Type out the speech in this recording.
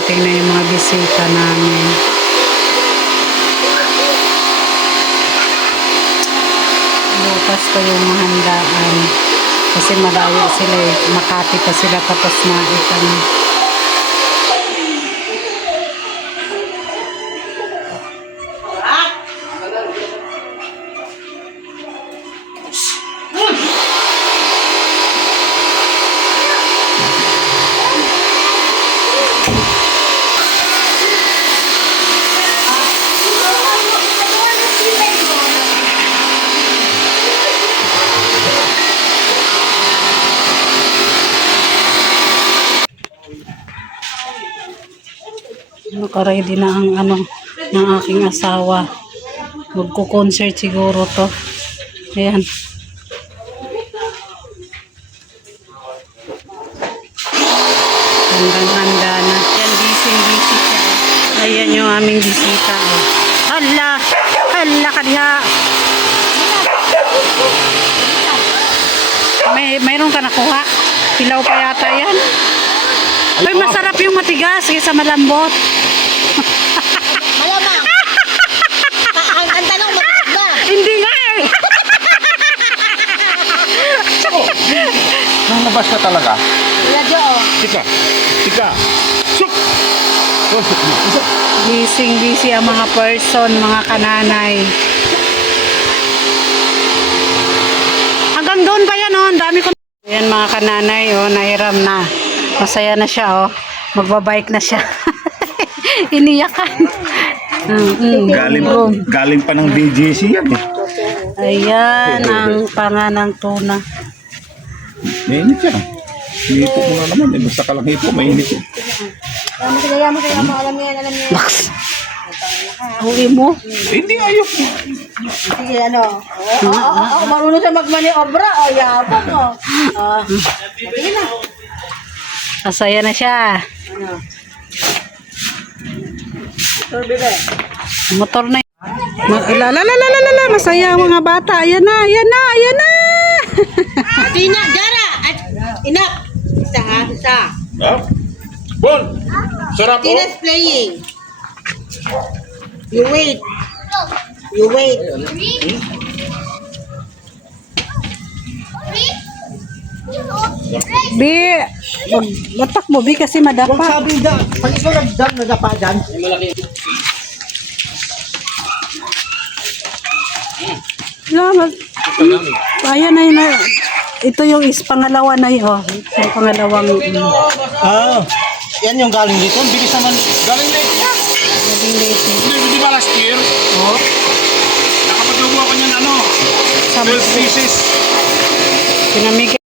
dumating na yung mga bisita namin. Bukas pa yung handaan. Kasi malayo sila eh. Makati pa sila tapos na kami. Naka-ready na ang ng aking asawa. Magko-concert siguro to. Ayan. Handang-handa na. Yan, busy-busy siya. Ayan yung aming bisita. Oh. Hala! Hala ka diha! Mayroon ka nakuha? Hilaw pa yata yan? Ay, masarap yung matigas kaysa malambot. Malamang. Ang tanong matigas ba? Hindi nga eh. Nalabas ka talaga? Radyo oh. Tika. Suk! Busy ang mga person, mga kananay. Hanggang doon pa yan oh. Ang dami ko. Ayan mga kananay oh. Nahiram na. Masaya na siya oh. Magbabike na siya. Iniyakan. Galing pa ng BGC yan eh. Ayan ang panga ng tuna. Mainit yan. Hipo mo na naman eh. Basta ka lang hipo, mainit eh. Alam mo, alam mo yan. Max. Uwi mo? Hindi ayok. Sige, ano. Marunong siya magmaniobra. Yabang oh. Sige na. Masaya na siya. Motor na yun. Masaya ang mga bata. Ayan na. Tina, Dara. Enough. Isa. Bon! Sarap Tina's playing. You wait. Bi, batak mo Bi kasi madapa. Sabi da, pag ikaw nagdapa dyan. Ayan na yun. Ito yung pangalawa na yun. Oh. Yung pangalawang. Yan yung galing dito. Bilis naman. Galing na ito. Hindi ba last year? Oo. Nakapaglubo ako niyan 12 pieces. Pinamigay.